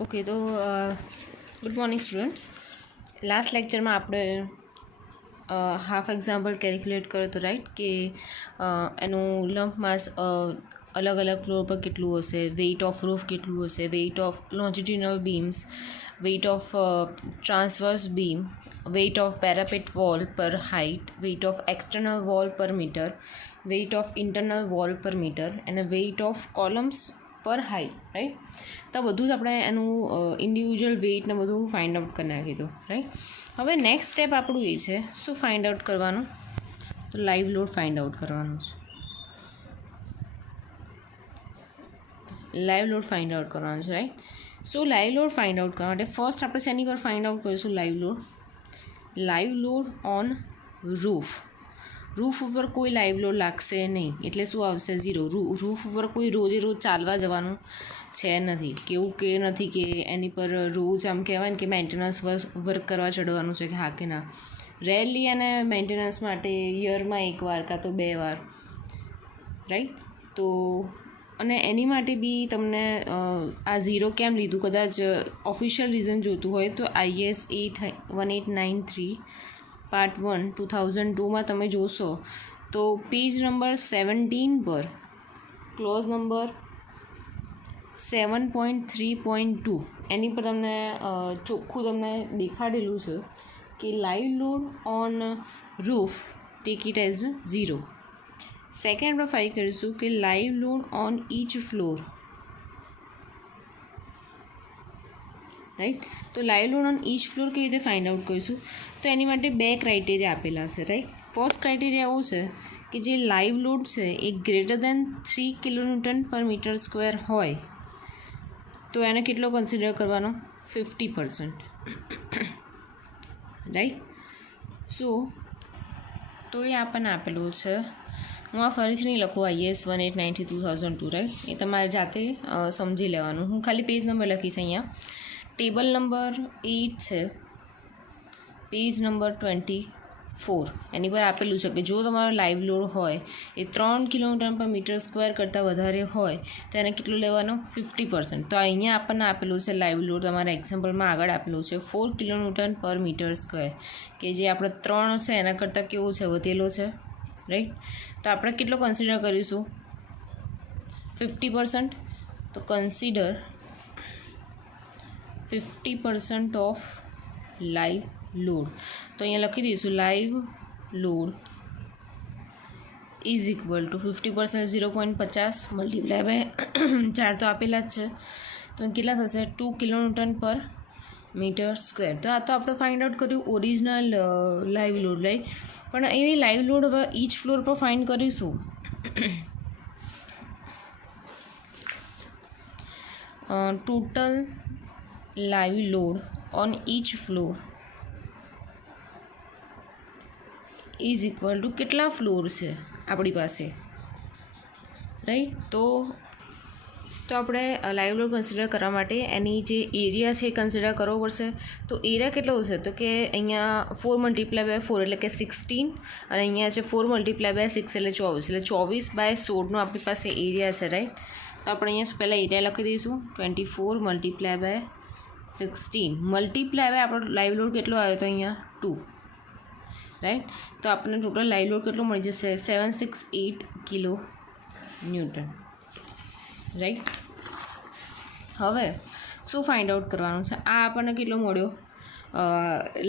Okay તો good morning students. Last લેક્ચરમાં આપણે હાફ એક્ઝામ્પલ કેલ્ક્યુલેટ કર્યો હતો, રાઈટ, કે એનું લંપ માસ અલગ અલગ ફ્લોર પર કેટલું હશે, વેઇટ ઓફ રૂફ કેટલું હશે, weight of longitudinal beams, weight of transverse beam, weight of parapet wall per height, weight of external wall per meter, weight of internal wall per meter and a weight of columns per height, right? તો બધું જ આપણે એનું individual weight ને બધું find out કરી નાખીશું, right. હવે નેક્સ્ટ સ્ટેપ આપણું એ છે શું ફાઇન્ડ આઉટ કરવાનું, તો લાઈવ લોડ ફાઇન્ડ આઉટ કરવાનું છે. લાઈવ લોડ ફાઇન્ડ આઉટ કરવાનું છે, રાઈટ. સો લાઈવ લોડ ફાઇન્ડ આઉટ કરવા માટે ફર્સ્ટ આપણે શેની પર ફાઇન્ડ આઉટ કરીશું, લાઈવ લોડ ઓન રૂફ ઉપર કોઈ લાઈવ લોડ લાગશે નહીં, એટલે શું આવશે, 0. રૂફ ઉપર કોઈ રોજે રોજ ચાલવા જવાનું છે નથી, કેવું કે નથી કે એની પર રોજ આમ કહેવાય ને કે મેન્ટેનન્સ વર્ક કરવા ચડવાનું છે કે હા કે ના. રેરલી અને મેન્ટેનન્સ માટે યરમાં એકવાર કાં તો 2 વાર, રાઈટ. તો અને એની માટે બી તમને આ 0 કેમ લીધું, કદાચ ઓફિશિયલ રીઝન જોતું હોય તો IS 1893 પાર્ટ 1 2002માં તમે જોશો તો પેજ નંબર 17 પર ક્લોઝ નંબર 7.3.2 એની પર તમને ચોખ્ખું તમને દેખાડેલું છે કે live load on roof take it as 0. Second આપણે ફાઇન્ડ કરીશું કે live load on each floor, right. તો live load on each floor કેવી રીતે ફાઇન્ડ આઉટ કરીશું, તો એની માટે 2 ક્રાઇટેરિયા આપેલા છે, રાઈટ. ફર્સ્ટ ક્રાઇટેરિયા એવું છે કે જે લાઈવ લોડ છે એ ગ્રેટર દેન 3 કિલોન્યુટન પર મીટર સ્ક્વેર હોય તો એને કેટલો કન્સિડર કરવાનો, 50%, રાઈટ. સો તો એ આપણને આપેલું છે. હું આ ફરીથી નહીં લખું IS 1893/2002, રાઈટ. એ તમારે જાતે સમજી લેવાનું. હું ખાલી પેજ નંબર લખીશ અહીંયા. ટેબલ નંબર 8 છે, પેજ નંબર 24 એની પર આપેલું છે કે જો તમારો લાઈવ લોડ હોય એ 3 કિલોમીટર પર મીટર સ્ક્વેર કરતાં વધારે હોય તો એને કેટલું લેવાનું, 50%. તો અહીંયા આપણને આપેલું છે લાઈવ લોડ, તમારા એક્ઝામ્પલમાં આગળ આપેલું છે 4 કિલોન્યુટન પર મીટર સ્ક્વેર, કે જે આપણે 3 છે એના કરતાં કેવું છે, વધેલો છે, રાઈટ. તો આપણે કેટલો કન્સિડર કરીશું, 50%. તો કન્સિડર 50% ઓફ લાઈવ લોડ. તો અહીંયા લખી દઈશું live load is equal to 50% 0.50 multiply by 4 તો આપેલા જ છે, તો કેટલા થશે, 2 કિલોન્યુટન પર મીટર સ્ક્વેર. તો આ તો આપણે ફાઇન્ડ આઉટ કર્યું ઓરિજિનલ લાઈવ લોડ, રાઈટ. પણ એવી લાઈવ લોડ હવે ઈચ ફ્લોર પર ફાઇન્ડ કરીશું. Total live load on each floor is equal to કેટલા ફ્લોર છે આપણી પાસે, રાઈટ. તો આપણે લાઈવ લોડ કન્સિડર કરવા માટે એની જે એરિયા છે એ કન્સિડર કરવો પડશે. તો એરિયા કેટલો છે, તો કે અહીંયા 4 × 4 એટલે કે 16, અને અહીંયા છે 4 × 6 એટલે 24, એટલે 24/16નો આપણી પાસે એરિયા છે, રાઈટ. તો આપણે અહીંયા પહેલાં એરિયા લખી દઈશું, 24 × 16 મલ્ટીપ્લાય બાય આપણો લાઈવ લોડ કેટલો આવ્યો તો અહીંયા 2, રાઈટ. તો આપણને ટોટલ લાઈવ લોડ કેટલો મળી જશે, 768 કિલો ન્યૂટન, રાઈટ. હવે શું ફાઇન્ડ આઉટ કરવાનું છે, આ આપણને કેટલો મળ્યો,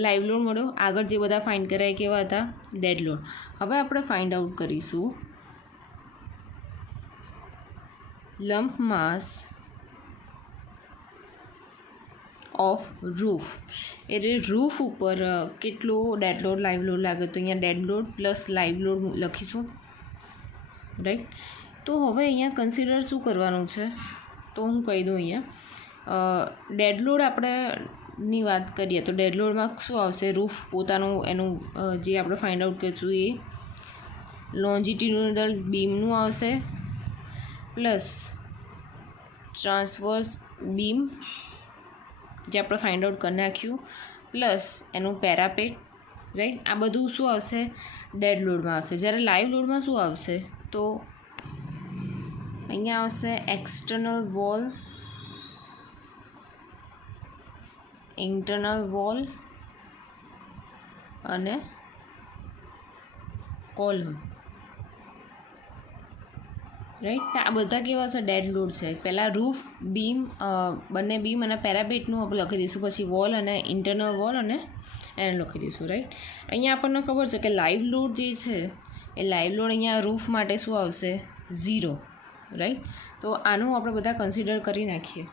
લાઈવ લોડ મળ્યો. આગળ જે બધા ફાઇન્ડ કર્યા કેવા હતા, ડેડ લોડ. હવે આપણે ફાઇન્ડ આઉટ કરીશું લંપ માસ ઓફ રૂફ, એટલે રૂફ ઉપર કેટલો ડેડ લોડ લાઈવ લોડ લાગે, તો અહીંયા dead load plus live load લખીશું, રાઈટ. તો હવે અહીંયા કન્સિડર શું કરવાનું છે, તો હું કહી દઉં અહીંયા ડેડ લોડ આપણેની વાત કરીએ તો ડેડ લોડમાં શું આવશે, રૂફ પોતાનું એનું જે આપણે ફાઇન્ડ આઉટ કરીશું એ લોન્જિટ્યુડિનલ બીમનું આવશે, પ્લસ ટ્રાન્સવર્સ બીમ જે આપણે ફાઇન્ડ આઉટ કરી નાખ્યું, પ્લસ એનું પેરાપેટ, રાઈટ. આ બધું શું આવશે, ડેડ લોડમાં આવશે. જ્યારે લાઈવ લોડમાં શું આવશે, તો અહીંયા આવશે એક્સટર્નલ વોલ ઇન્ટરનલ વોલ અને કોલમ, રાઈટ. આ બધા કેવા છે? ડેડ લોડ છે. પહેલાં રૂફ, બીમ, બંને બીમ અને પેરાપેટનું આપણે લખી દઈશું, પછી વોલ અને ઇન્ટરનલ વોલ અને એને લખી દઈશું, રાઈટ. અહીંયા આપણને ખબર છે કે લાઈવ લોડ જે છે એ લાઈવ લોડ અહીંયા રૂફ માટે શું આવશે? 0, રાઈટ. તો આનું આપણે બધા કન્સિડર કરી નાખીએ.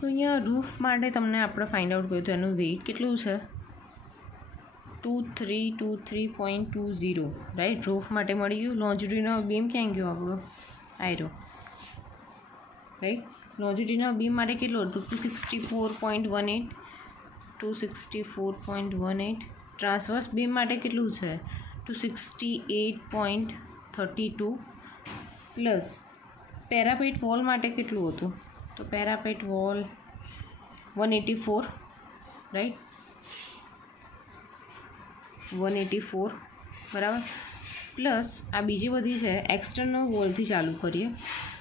તો અહીંયા રૂફ માટે તમને આપણે ફાઇન્ડ આઉટ કર્યું તો એનું વેઇટ કેટલું છે? 2323.20, રાઈટ. રૂફ માટે મળી ગયું. લોન્જિટ્યુડિનલ બીમ ક્યાં ગયો આપણો? આયરો, રાઈટ. લોન્જિટ્યુડિનલ બીમ માટે કેટલું હતું? 264.18, 264.18. ટ્રાન્સવર્સ બીમ માટે કેટલું છે? 268.32 પ્લસ પેરાપેટ વોલ માટે કેટલું હતું? તો પેરાપેટ વોલ 184, રાઈટ. 184 બરાબર. પ્લસ આ બીજી બધી છે એક્સટર્નલ વોલથી ચાલુ કરીએ.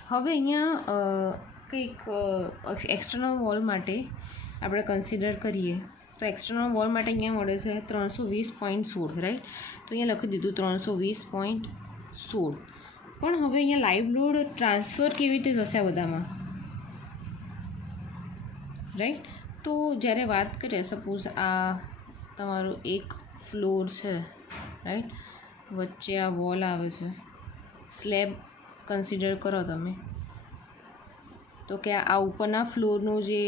હવે અહીંયા કંઈક એક્સટર્નલ વોલ માટે આપણે કન્સિડર કરીએ તો એક્સટર્નલ વોલ માટે અહીંયા મળે છે 320.16, રાઈટ. તો અહીંયા લખી દીધું 320.16. પણ હવે અહીંયા લાઈવ લોડ ટ્રાન્સફર કેવી રીતે થશે આ બધામાં, રાઈટ. તો જ્યારે વાત કરીએ, સપોઝ આ તમારું એક ફ્લોર છે, રાઈટ. વચ્ચે આ વોલ આવે છે, સ્લેબ કન્સિડર કરો તમે, તો કે આ ઉપરના ફ્લોરનું જે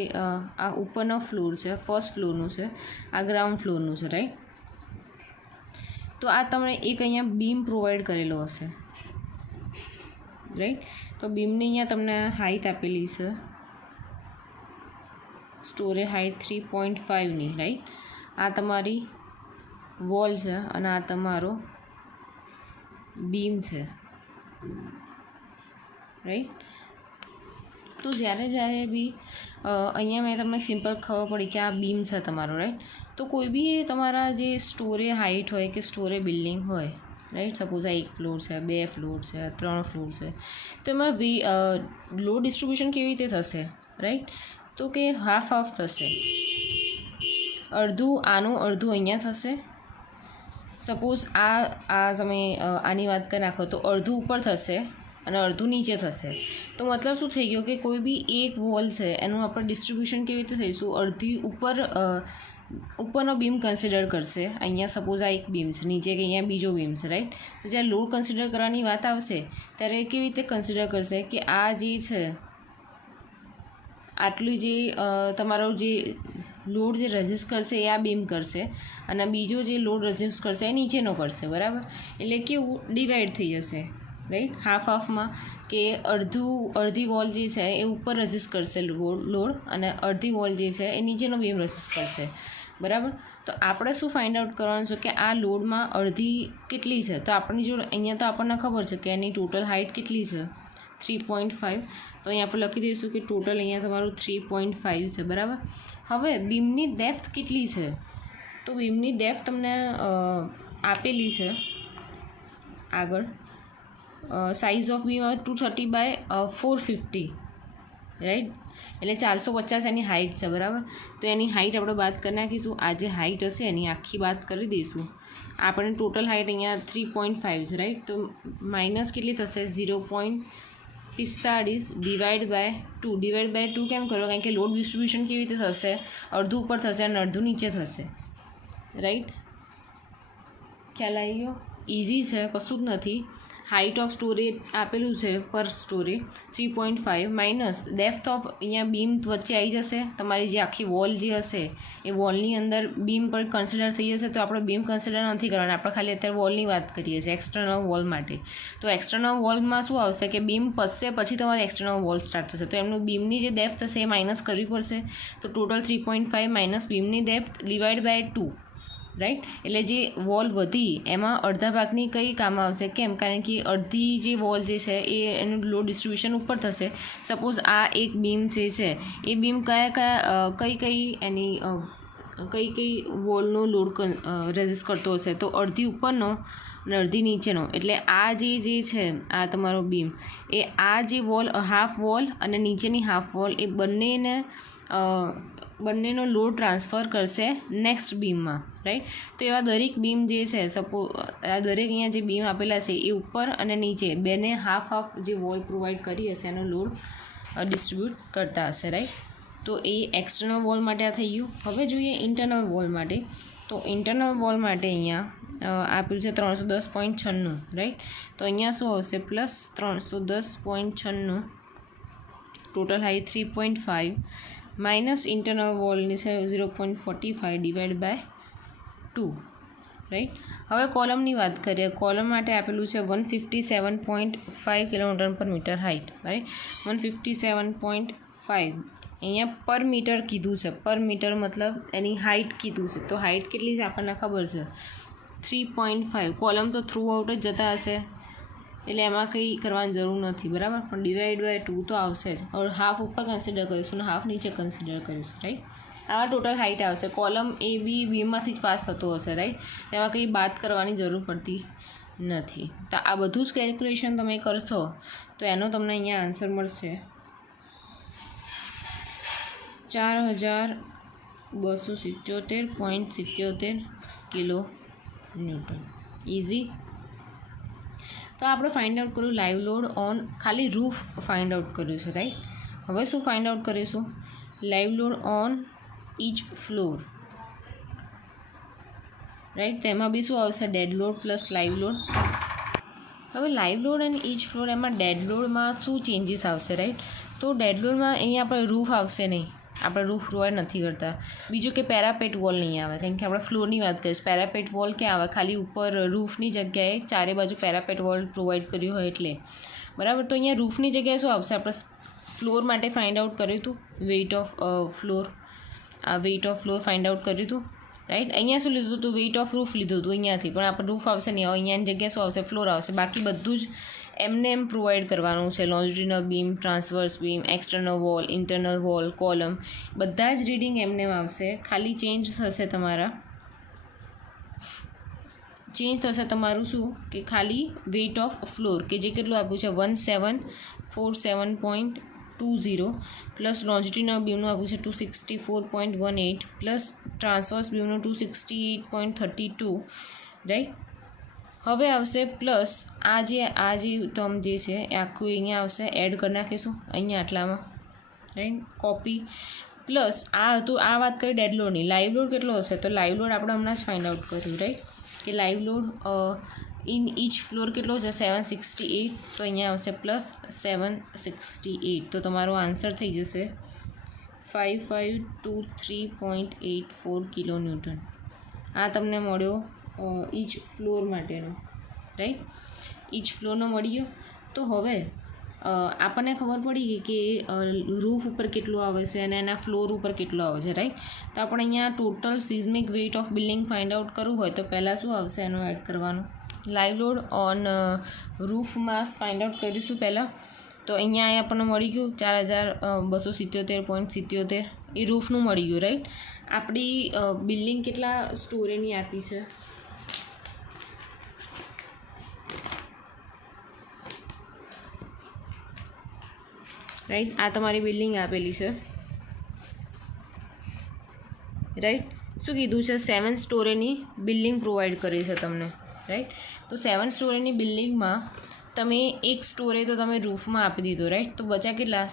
આ ઉપરનો ફ્લોર છે, ફર્સ્ટ ફ્લોરનું છે, આ ગ્રાઉન્ડ ફ્લોરનું છે, રાઈટ. તો આ તમને એક અહીંયા બીમ પ્રોવાઈડ કરેલો હશે, રાઈટ. તો બીમની અહીંયા તમને હાઇટ આપેલી છે, સ્ટોરે હાઇટ 3.5ની, રાઈટ. આ તમારી વોલ છે અને આ તમારો બીમ છે, રાઈટ. તો જ્યારે બી અહીંયા મેં તમને સિમ્પલ ખબર પડી કે આ બીમ છે તમારો, રાઈટ. તો કોઈ બી તમારા જે સ્ટોરે હાઇટ હોય કે સ્ટોરે બિલ્ડિંગ હોય, રાઈટ. સપોઝ આ 1 ફ્લોર છે, 2 ફ્લોર છે, 3 ફ્લોર છે, તો એમાં લોડ ડિસ્ટ્રીબ્યુશન કેવી રીતે થશે, રાઈટ. તો કે હાફ થશે. અડધું આનું, અડધું અહીંયા થશે. સપોઝ આ તમે આની વાત કરી નાખો તો અડધું ઉપર થશે અને અડધું નીચે થશે. તો મતલબ શું થઈ ગયો કે કોઈ બી એક વોલ છે એનું આપણે ડિસ્ટ્રીબ્યુશન કેવી રીતે થઈશું? અડધી ઉપરનો બીમ કન્સિડર કરશે. અહીંયા સપોઝ આ એક બીમ છે, નીચે કે અહીંયા બીજો બીમ છે, રાઈટ. તો જ્યારે લોડ કન્સિડર કરવાની વાત આવશે ત્યારે કેવી રીતે કન્સિડર કરશે કે આ જે છે આટલું જે તમારો જે લોડ જે રેઝિસ્ટ કરશે એ આ બીમ કરશે અને બીજો જે લોડ રેઝિસ્ટ કરશે એ નીચેનો કરશે, બરાબર. એટલે કેવું ડિવાઈડ થઈ જશે, રાઈટ. હાફમાં કે અડધી વોલ જે છે એ ઉપર રેઝિસ્ટ કરશે લોડ અને અડધી વોલ જે છે એ નીચેનો બીમ રેઝિસ્ટ કરશે, બરાબર. તો આપણે શું ફાઇન્ડ આઉટ કરવાનું છે કે આ લોડમાં અડધી કેટલી છે? તો આપણી જોડે અહીંયા તો આપણને ખબર છે કે એની ટોટલ હાઇટ કેટલી છે? 3.5. તો અહીંયા આપણે લખી દઈશું કે ટોટલ અહીંયા તમારું 3.5 છે, બરાબર. હવે બીમની ડેપ્થ કેટલી છે? તો બીમની ડેપ્થ તમને આપેલી છે આગળ. Size of beam 230/450, right. એટલે 450 એની હાઇટ છે, બરાબર. તો એની હાઇટ આપણે વાત કરી નાખીશું. આ જે હાઇટ હશે એની આખી વાત કરી દઈશું. આપણે ટોટલ હાઇટ અહીંયા 3.5 છે, રાઈટ. તો માઇનસ કેટલી થશે? 0.45 /2 કેમ કરો? કારણ કે લોડ ડિસ્ટ્રીબ્યુશન કેવી રીતે થશે? અડધું ઉપર થશે અને અડધું નીચે થશે, રાઈટ. ખ્યાલ આવી ગયો? ઇઝી છે, કશું જ નથી. હાઇટ ઓફ સ્ટોરે આપેલું છે પર સ્ટોરે 3.5 માઇનસ ડેપ્થ ઓફ અહીંયા બીમ વચ્ચે આવી જશે. તમારી જે આખી વોલ જે હશે એ વોલની અંદર બીમ પર કન્સિડર થઈ જશે. તો આપણે બીમ કન્સિડર નથી કરવાના, આપણે ખાલી અત્યારે વોલની વાત કરીએ છીએ એક્સટર્નલ વોલ માટે. તો એક્સટર્નલ વોલમાં શું આવશે કે બીમ પસશે પછી તમારી એક્સટર્નલ વોલ સ્ટાર્ટ થશે. તો એમનું બીમની જે ડેપ્થ હશે એ માઇનસ કરવી પડશે. તો ટોટલ 3.5 માઇનસ બીમની ડેપ્થ /2, રાઈટ. એટલે જે વોલ વધી એમાં અડધા ભાગની કઈ કામ આવશે? કેમ? કારણ કે અડધી જે વોલ જે છે એ એનું લોડ ડિસ્ટ્રીબ્યુશન ઉપર થશે. સપોઝ આ એક બીમ જે છે એ બીમ કઈ એની કઈ વોલનો લોડ રેઝિસ્ટ કરતો હશે? તો અડધી ઉપરનો અને અડધી નીચેનો. એટલે આ જે છે આ તમારો બીમ એ આ જે વોલ હાફ વોલ અને નીચેની હાફ વોલ એ બંનેને બંનેનો લોડ ટ્રાન્સફર કરશે નેક્સ્ટ બીમમાં, રાઈટ. તો એવા દરેક બીમ જે છે આ દરેક અહીંયા જે બીમ આપેલા છે એ ઉપર અને નીચે બેને હાફ જે વોલ પ્રોવાઈડ કરી હશે એનો લોડ ડિસ્ટ્રીબ્યુટ કરતા હશે, રાઈટ. તો એ એક્સટર્નલ વોલ માટે આ થઈ ગયું. હવે જોઈએ ઇન્ટરનલ વોલ માટે. તો ઇન્ટરનલ વોલ માટે અહીંયા આપ્યું છે 310.96, રાઈટ. તો અહીંયા શું આવશે plus 310.96, total height 3.5 minus internal વોલની છે 0.45 ડિવાઈડ બાય 2, રાઈટ. હવે કોલમની વાત કરીએ. કોલમ માટે આપેલું છે 157.5 કિલોન્યુટન પર મીટર હાઈટ, રાઈટ. 157.5 અહીંયા પર મીટર કીધું છે. પર મીટર મતલબ એની હાઈટ કીધું છે. તો હાઈટ કેટલી છે આપણને ખબર છે 3.5. કોલમ તો થ્રુ આઉટ જ જતા હશે એટલે એમાં કંઈ કરવાની જરૂર નથી, બરાબર. પણ ડિવાઈડ બાય 2 તો આવશે જ. હવે હાફ ઉપર કન્સિડર કરીશું અને હાફ નીચે કન્સિડર કરીશું, રાઈટ. આવા ટોટલ હાઈટ આવશે. કોલમ એ બી બીમમાંથી જ પાસ થતો હશે, રાઈટ. એમાં કંઈ બાદ કરવાની જરૂર પડતી નથી. તો આ બધું જ કેલ્ક્યુલેશન તમે કરશો તો એનો તમને અહીંયા આન્સર મળશે 4277.77 કિલો ન્યૂટન. ઇઝી. તો આપણે ફાઇન્ડ આઉટ કર્યું લાઈવ લોડ ઓન ખાલી રૂફ ફાઇન્ડ આઉટ કર્યું છે, રાઈટ. હવે શું ફાઇન્ડ આઉટ કરીશું? Live load on each floor, right. તેમાં બી શું આવશે dead load plus live load. હવે લાઈવ લોડ અને ઈચ ફ્લોર એમાં ડેડ લોડમાં શું ચેન્જીસ આવશે, રાઈટ. તો ડેડ લોડમાં અહીંયા આપણે રૂફ આવશે નહીં, આપણે રૂફ પ્રોવાઈડ નથી કરતા. બીજું કે પેરાપેટ વોલ નહીં આવે, કારણ કે આપણે ફ્લોરની વાત કરીશું. પેરાપેટ વોલ ક્યાં આવે? ખાલી ઉપર રૂફની જગ્યાએ ચારે બાજુ પેરાપેટ વોલ પ્રોવાઈડ કર્યું હોય એટલે, બરાબર. તો અહીંયા રૂફની જગ્યાએ શું આવશે? આપણે ફ્લોર માટે ફાઇન્ડ આઉટ કર્યું હતું વેઇટ ઓફ ફ્લોર. આ weight of floor find out કર્યું હતું, રાઈટ. અહીંયા શું લીધું હતું? વેઇટ ઓફ રૂફ લીધું હતું અહીંયાથી, પણ આપણે રૂફ આવશે નહીં. અહીંયાની જગ્યાએ શું આવશે? ફ્લોર આવશે. બાકી બધું જ એમને એમ પ્રોવાઈડ કરવાનું છે. Longitudinal beam, transverse beam, external wall, internal wall, column, બધા જ રીડિંગ એમને એમ આવશે. ખાલી ચેન્જ થશે તમારું શું કે ખાલી વેઇટ ઓફ ફ્લોર કે જે કેટલું આપ્યું છે 1747.20 પ્લસ લોન્જિટ્યુડિનલ બીમનું આપ્યું છે 264.18 પ્લસ ટ્રાન્સવર્સ બીમનું 268.32, રાઈટ. હવે આવશે પ્લસ આ જે ટર્મ જે છે એ આખું અહીંયા આવશે, એડ કરી નાખીશું અહીંયા આટલામાં, રાઈટ. કોપી પ્લસ આ હતું, આ વાત કરી ડેડ લોડની. લાઈવ લોડ કેટલો હશે? તો લાઈવ લોડ આપણે હમણાં જ ફાઇન્ડ આઉટ કર્યું, રાઈટ. કે live load in each floor કેટલો છે 768. તો અહીંયા આવશે પ્લસ 768. તો તમારો આન્સર થઈ જશે 5523.84 કિલો ન્યૂટન. આ તમને મળ્યો ઈચ ફ્લોર માટેનો, રાઈટ. ઈચ ફ્લોરનો મળી ગયો. તો હવે આપણને ખબર પડી ગઈ કે રૂફ ઉપર કેટલું આવે છે અને એના ફ્લોર ઉપર કેટલું આવે છે, રાઈટ. તો આપણે અહીંયા total seismic weight of building find out કરવું હોય તો પહેલાં શું આવશે એનું એડ કરવાનું. Live load on roof mass find out કરીશું પહેલાં. તો અહીંયા આપણને મળી ગયું 4277.77, એ રૂફનું મળી ગયું, રાઈટ. આપણી બિલ્ડિંગ કેટલા સ્ટોરીની આપી છે? રાઈટ. આ તમારી બિલ્ડિંગ આપેલી છે, રાઈટ. શું કીધું છે? 7 સ્ટોરીની બિલ્ડિંગ પ્રોવાઈડ કરી છે તમને, રાઈટ. તો 7 સ્ટોરીની બિલ્ડિંગમાં તમે એક સ્ટોરે તો તમે રૂફમાં આપી દીધો, રાઈટ. તો બચા કેટલા?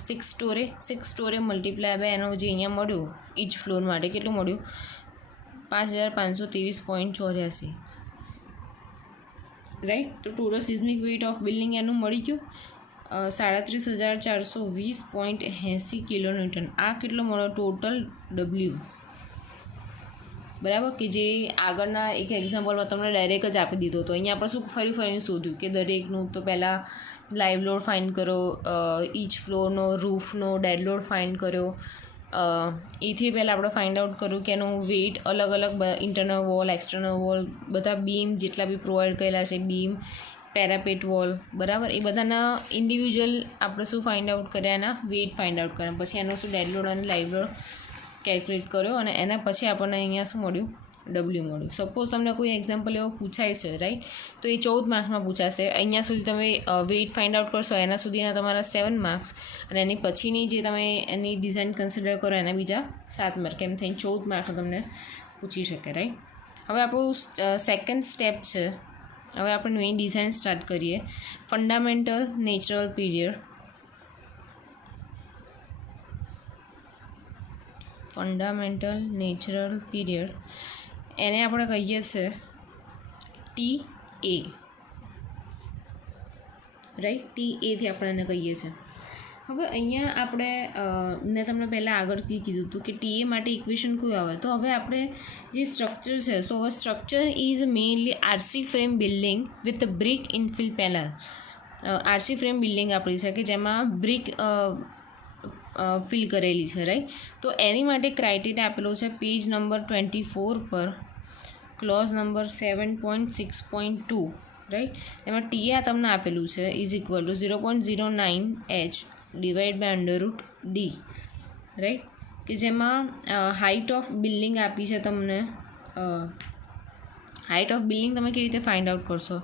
6 સ્ટોરે મલ્ટીપ્લાય બાય એનો જે અહીંયા મળ્યું ઈચ ફ્લોર માટે કેટલું મળ્યું? 5523.84, રાઈટ. તો total seismic weight of building એનું મળી ગયું 37,420.80 કિલો ન્યૂટન. આ કેટલો મળ્યો ટોટલ ડબલ્યુ, બરાબર. કે જે આગળના એક એક્ઝામ્પલમાં તમને ડાયરેક્ટ જ આપી દીધો હતો. અહીંયા આપણે શું ફરીને શોધ્યું કે દરેકનું તો પહેલાં લાઈવ લોડ ફાઇન્ડ કરો, ઈચ ફ્લોરનો, રૂફનો ડેડ લોડ ફાઇન્ડ કર્યો. એથી પહેલાં આપણે ફાઇન્ડ આઉટ કર્યું કે એનું વેઇટ અલગ અલગ ઇન્ટરનલ વોલ, એક્સટર્નલ વોલ, બધા બીમ જેટલા બી પ્રોવાઈડ કરેલા છે, બીમ, પેરાપેટ વોલ, બરાબર. એ બધાના ઇન્ડિવિજ્યુઅલ આપણે શું ફાઇન્ડ આઉટ કર્યા, એના વેઇટ ફાઇન્ડ આઉટ કર્યા. પછી એનો શું ડેડ લોડ અને લાઈવ લોડ કેલ્ક્યુલેટ કર્યો અને એના પછી આપણને અહીંયા શું મળ્યું? ડબલ્યુ મળ્યું. સપોઝ તમને કોઈ એક્ઝામ્પલ એવો પૂછાય છે, રાઈટ, તો એ 14 માર્ક્સમાં પૂછાશે. અહીંયા સુધી તમે વેઇટ ફાઇન્ડ આઉટ કરશો એના સુધીના તમારા 7 માર્ક્સ, અને એની પછીની જે તમે એની ડિઝાઇન કન્સિડર કરો એના બીજા 7 માર્ક, એમ થઈને 14 માર્કનું તમને પૂછી શકે, રાઈટ. હવે આપણું સેકન્ડ સ્ટેપ છે. હવે આપણે મેઇન ડિઝાઇન સ્ટાર્ટ કરીએ. Fundamental natural period. Fundamental natural period એને આપણે કહીએ છીએ TA, રાઈટ. TAથી આપણે એને કહીએ છીએ. હવે અહીંયા આપણે મેં તમને પહેલાં આગળ કીધું હતું કે TA માટે ઇક્વેશન કયું આવે. તો હવે આપણે જે સ્ટ્રક્ચર છે, સો હવે structure is mainly RC frame building with brick infill panel. RC frame building આપણી છે કે જેમાં બ્રિક ફિલ કરેલી છે, રાઈટ. તો એની માટે ક્રાઇટેરિયા આપેલો છે પેજ નંબર 24 પર, ક્લોઝ નંબર 7.6.2, રાઈટ. એમાં TA તમને આપેલું છે is equal to 0.09H divide by √D, right. કે જેમાં હાઇટ ઓફ બિલ્ડિંગ આપી છે તમને. હાઇટ ઓફ બિલ્ડિંગ તમે કેવી રીતે ફાઇન્ડ આઉટ કરશો?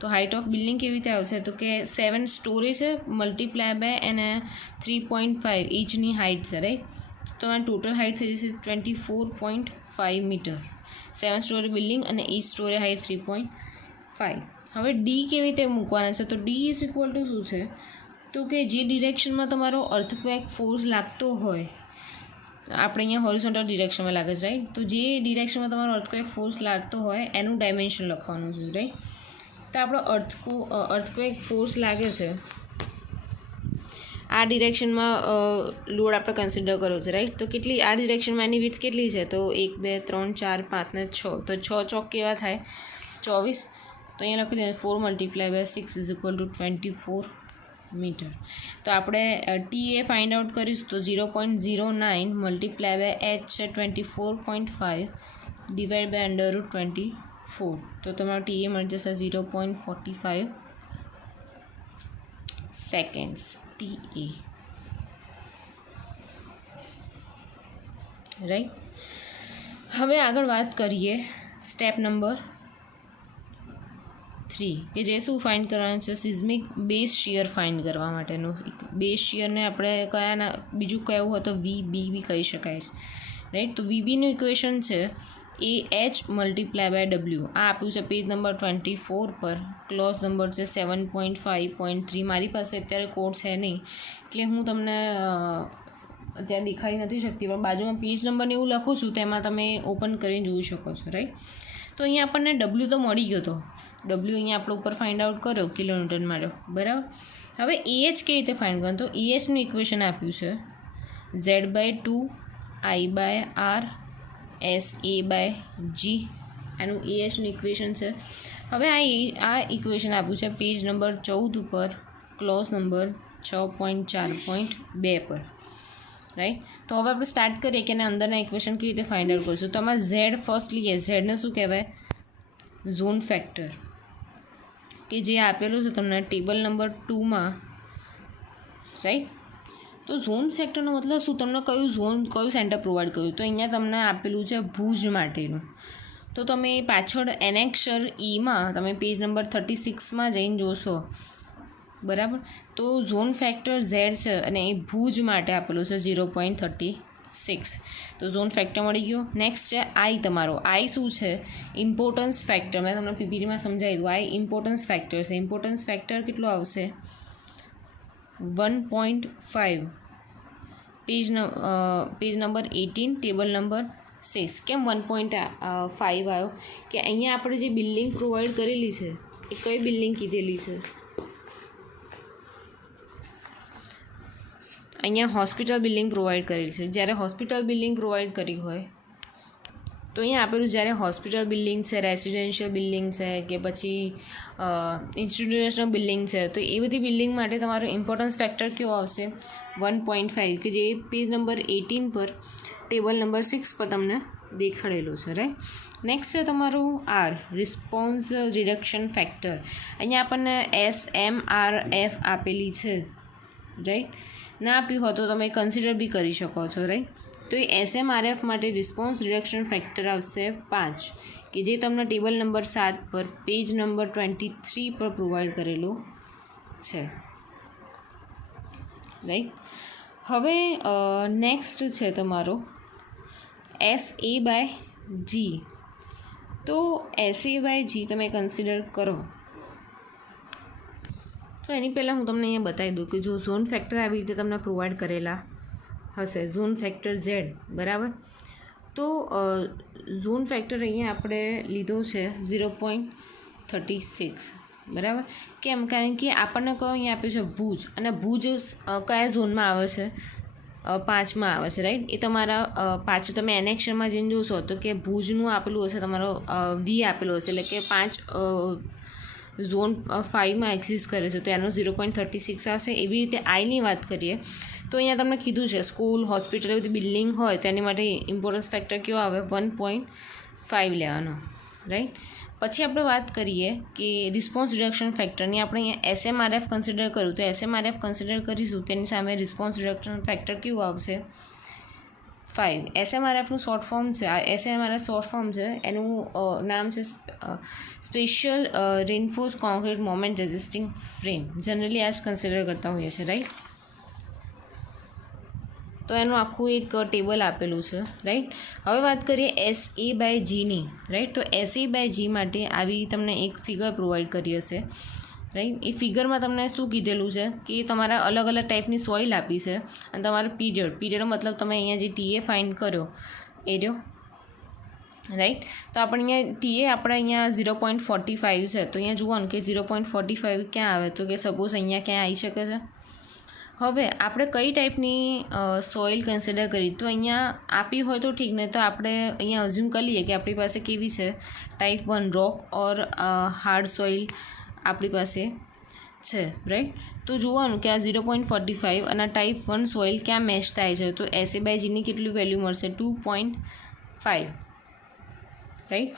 તો હાઇટ ઓફ બિલ્ડિંગ કેવી રીતે આવશે? તો કે 7 સ્ટોરી છે મલ્ટીપ્લાય બાય એને 3.5 ઈચની હાઇટ છે, રાઈટ. તો આ ટોટલ હાઇટ થઈ જશે 24.5 મીટર. 7 સ્ટોરી બિલ્ડિંગ અને ઈચ સ્ટોરી હાઇટ 3.5. હવે ડી કેવી રીતે મૂકવાના છે? તો ડી ઇઝ ઇક્વલ ટુ શું છે? તો કે જે ડિરેક્શનમાં તમારો અર્થક્વેક ફોર્સ લાગતો હોય, આપણે અહીંયા હોરિઝોન્ટલ ડિરેક્શનમાં લાગે છે, રાઈટ. તો જે ડિરેક્શનમાં તમારો અર્થક્વેક ફોર્સ લાગતો હોય એનું ડાયમેન્શન લખવાનું છે, રાઈટ. તો આપણો અર્થક્વેક ફોર્સ લાગે છે આ ડિરેક્શનમાં, લોડ આપણે કન્સિડર કર્યો છે, રાઈટ. તો કેટલી આ ડિરેક્શનમાં એની વિડ્થ કેટલી છે? તો 1 2 3 4 5 ને 6. તો 6 ચોક કેવા થાય? 24. તો અહીંયા લખી દઈએ 4 multiply by 6 is equal to 24 metre. તો આપણે TA ફાઇન્ડ આઉટ કરીશું તો 0.09 મલ્ટીપ્લાય બાય H છે 24.5 ડિવાઈડ બાય √24. તો તમારો TA મળી જશે 0.45 સેકન્ડ્સ. TA, right. હવે આગળ વાત કરીએ સ્ટેપ નંબર 3, કે જે શું ફાઇન્ડ કરવાનું છે? સિઝમિક બેઝ શિયર ફાઇન્ડ કરવા માટેનું. બેઝ શિયરને આપણે કયાના બીજું કહેવું હોય તો VB બી કહી શકાય છે, રાઈટ. તો VBનું ઇક્વેશન છે AH મલ્ટીપ્લાય બાય W. આ આપ્યું છે પેજ નંબર 24 પર, ક્લોઝ નંબર છે 7.5.3. મારી પાસે અત્યારે કોડ છે નહીં એટલે હું તમને અત્યારે દેખાડી નથી શકતી, પણ બાજુમાં પેજ નંબરને એવું લખું છું તેમાં તમે ઓપન કરીને જોઈ શકો છો, રાઈટ. તો અહીંયા આપણને W તો મળી ગયો હતો. W અહીંયા આપણે ઉપર ફાઇન્ડ આઉટ કર્યો કિલોન્યુટન માટે, બરાબર. હવે AH કેવી રીતે ફાઇન્ડ કરવાનું? તો AHનું ઇક્વેશન આપ્યું છે Z/2 I/R SA/G. આનું AHનું ઇક્વેશન છે. હવે આ ઇક્વેશન આપ્યું છે પેજ નંબર 14 ઉપર, ક્લોઝ નંબર 6.4.2 પર, રાઈટ. તો હવે આપણે સ્ટાર્ટ કરીએ કે એના અંદરના ઇક્વેશન કેવી રીતે ફાઇન્ડ આઉટ કરીશું. તો આમાં Z ફર્સ્ટ લઈએ. ઝેડને શું કહેવાય? ઝોન ફેક્ટર, કે જે આપેલું છે તમને ટેબલ નંબર 2માં, રાઈટ. તો ઝોન ફેક્ટરનો મતલબ શું? તમને કયું સેન્ટર પ્રોવાઈડ કર્યું? તો અહીંયા તમને આપેલું છે ભુજ માટેનું. તો તમે પાછળ એનેક્સર E-માં તમે પેજ નંબર 36માં જઈને જોશો, બરાબર. તો ઝોન ફેક્ટર Z છે અને એ ભુજ માટે આપેલું છે 0.36. તો ઝોન ફેક્ટર મળી ગયો. નેક્સ્ટ છે I તમારો. I શું છે? Importance factor. મેં તમને PPTમાં સમજાવી દઉં. I ઇમ્પોર્ટન્સ ફેક્ટર છે. ઇમ્પોર્ટન્સ ફેક્ટર કેટલો આવશે? 1.5. Page number 18 table number 6. કેમ 1.5 આવ્યો? કે અહીંયા આપણે જે બિલ્ડિંગ પ્રોવાઈડ કરેલી છે એ કઈ બિલ્ડિંગ કીધેલી છે? અહીંયા હોસ્પિટલ બિલ્ડિંગ પ્રોવાઈડ કરેલી છે. જ્યારે હોસ્પિટલ બિલ્ડિંગ પ્રોવાઈડ કરી હોય તો અહીંયા આપેલું જ્યારે હોસ્પિટલ બિલ્ડિંગ છે, રેસિડેન્શિયલ બિલ્ડિંગ છે કે પછી ઇન્સ્ટિટ્યુશનલ બિલ્ડિંગ છે, તો એ બધી બિલ્ડિંગ માટે તમારો ઇમ્પોર્ટન્સ ફેક્ટર કેવો આવશે? 1.5, કે જે પેજ નંબર 18 પર ટેબલ નંબર 6 પર તમને દેખાડેલું છે, રાઈટ. નેક્સ્ટ છે તમારું R, રિસ્પોન્સ રિડક્શન ફેક્ટર. અહીંયા આપણને SMRF આપેલી છે, રાઈટ. ના આપ્યું હોય તો તમે કન્સિડર બી કરી શકો છો, રાઈટ. તો એ SMRF માટે રિસ્પોન્સ રિડક્શન ફેક્ટર આવશે 5, કે જે તમને ટેબલ નંબર 7 પર પેજ નંબર 23 પર પ્રોવાઈડ કરેલો છે, રાઈટ. હવે નેક્સ્ટ છે તમારો SA/G. તો SA/G તમે કન્સિડર કરો તો એની પહેલાં હું તમને અહીંયા બતાવી દઉં કે જો ઝોન ફેક્ટર આવી રીતે તમને પ્રોવાઈડ કરેલા હશે, ઝોન ફેક્ટર Z, બરાબર. તો ઝોન ફેક્ટર અહીંયા આપણે લીધો છે 0.36, બરાબર. કેમ? કારણ કે આપણને કયો અહીંયા આપ્યું છે ભુજ, અને ભુજ કયા ઝોનમાં આવે છે? 5માં આવે છે, રાઈટ. એ તમારા પાછળ તમે એનેક્શનમાં જઈને જોશો તો કે ભુજનું આપેલું હશે, તમારો V આપેલો હશે, એટલે કે 5 ઝોન 5માં એક્ઝિસ્ટ કરે છે, તો એનો 0.36 આવશે. એવી રીતે આઈની વાત કરીએ તો અહીંયા તમને કીધું છે સ્કૂલ, હોસ્પિટલ, બધી બિલ્ડિંગ હોય તેની માટે ઇમ્પોર્ટન્સ ફેક્ટર કેવો આવે? 1.5 લેવાનો, રાઈટ. પછી આપણે વાત કરીએ કે રિસ્પોન્સ રિડક્શન ફેક્ટરની. આપણે અહીંયા SMRF કન્સિડર કર્યું, તો SMRF કન્સિડર કરીશું તેની સામે રિસ્પોન્સ રિડક્શન ફેક્ટર કેવું આવશે? 5. SMRFનું શોર્ટ ફોર્મ છે, આ SMRF શોર્ટ ફોર્મ છે, એનું નામ છે special reinforced concrete moment resisting frame. Generally આ જ કન્સિડર કરતા હોઈએ છીએ, રાઈટ. તો એનું આખું એક ટેબલ આપેલું છે, રાઈટ. હવે વાત કરીએ SA/Gની, રાઈટ. તો SA/G માટે આવી તમને એક ફિગર પ્રોવાઈડ કરી હશે, રાઈટ. એ ફિગરમાં તમને શું કીધેલું છે કે તમારા અલગ અલગ ટાઈપની સોઇલ આપી છે, અને તમારો પીરિયડનો મતલબ તમે અહીંયા જે TA ફાઇન્ડ કર્યો એ રહ્યો, રાઈટ. તો આપણે અહીંયા TA આપણે અહીંયા 0.45 છે, તો અહીંયા જુઓ કે 0.45 ક્યાં આવે? તો કે સપોઝ અહીંયા ક્યાં આવી શકે છે. હવે આપણે કઈ ટાઈપની સોઇલ કન્સિડર કરી? તો અહીંયા આપી હોય તો ઠીક, નહીં તો આપણે અહીંયા અઝ્યુમ કરી લઈએ કે આપણી પાસે કેવી છે, ટાઈપ 1 રોક ઓર હાર્ડ સોઇલ આપણી પાસે છે, રાઈટ. તો જોવાનું કે આ 0.45 અને ટાઈપ 1 સોઇલ ક્યાં મેચ થાય છે? તો SA/Gની કેટલી વેલ્યુ મળશે? 2.5, રાઈટ.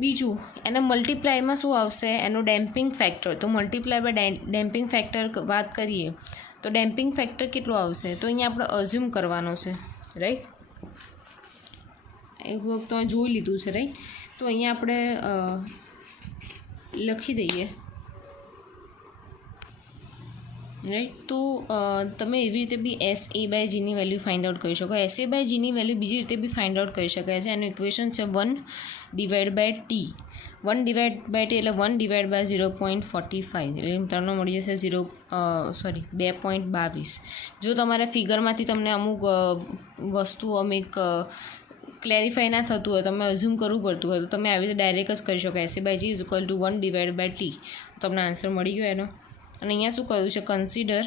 બીજું એના મલ્ટીપ્લાયમાં શું આવશે? એનો ડેમ્પિંગ ફેક્ટર. તો મલ્ટીપ્લાય બાય ડેમ્પિંગ ફેક્ટર વાત કરીએ તો ડેમ્પિંગ ફેક્ટર કેટલો આવશે? તો અહીંયા આપણે અઝ્યુમ કરવાનો છે, રાઈટ. એક વખત તમે જોઈ લીધું છે, રાઈટ. તો અહીંયા આપણે લખી દઈએ, રાઈટ. તો તમે એવી રીતે બી SA/Gની વેલ્યુ ફાઇન્ડ આઉટ કરી શકો. SA/Gની વેલ્યુ બીજી રીતે બી ફાઇન્ડ આઉટ કરી શકાય છે. એનું ઇક્વેશન છે 1/T. 1/T એટલે 1/0.45, એટલે તમને મળી જશે 2.22. જો તમારે ફિગરમાંથી તમને અમુક વસ્તુ અમુક ક્લેરિફાઈ ના થતું હોય, તમે અઝ્યુમ કરવું પડતું હોય, તો તમે આવી રીતે ડાયરેક્ટ જ કરી શકો. SA/G = 1/T. તમને આન્સર મળી ગયો એનો. અને અહીંયા શું કહ્યું છે? Consider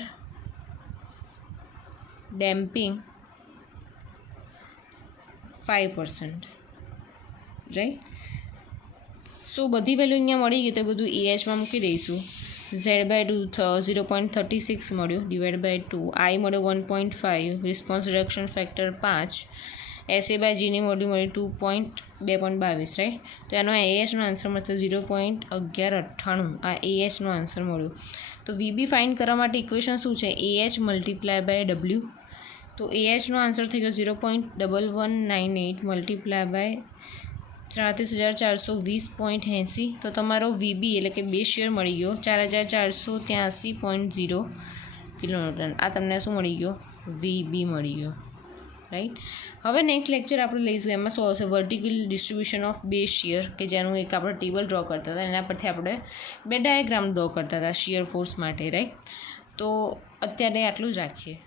damping 5%, right. સો બધી વેલ્યુ અહીંયા મળી ગઈ, તો બધું AHમાં મૂકી દઈશું. Z/2 0.36 મળ્યું, /2. I મળ્યો 1.5, રિસ્પોન્સ રિડક્શન ફેક્ટર 5, SA/Gની વેલ્યુ મળી 2.22, રાઈટ. તો એનો AHનો આન્સર મળશે 0.1198. આ AHનો આન્સર મળ્યો. તો VB ફાઇન્ડ કરવા માટે ઇક્વેશન શું છે? AH × W. તો AHનો આન્સર થઈ ગયો 0.1198 × 34,420.80. તો તમારો VB એટલે કે બેઝ શિયર મળી ગયો 4,483.0 કિલોન્યુટન. આ તમને શું મળી ગયો? VB મળી ગયો, રાઈટ. હવે નેક્સ્ટ લેક્ચર આપણે લઈશું, એમાં શું આવશે? Vertical distribution of base shear, કે જેનું એક આપણે ટેબલ ડ્રો કરતા હતા, એના પરથી આપણે 2 ડાયાગ્રામ ડ્રો કરતા હતા શિયર ફોર્સ માટે, રાઈટ. તો અત્યારે આટલું જ રાખીએ.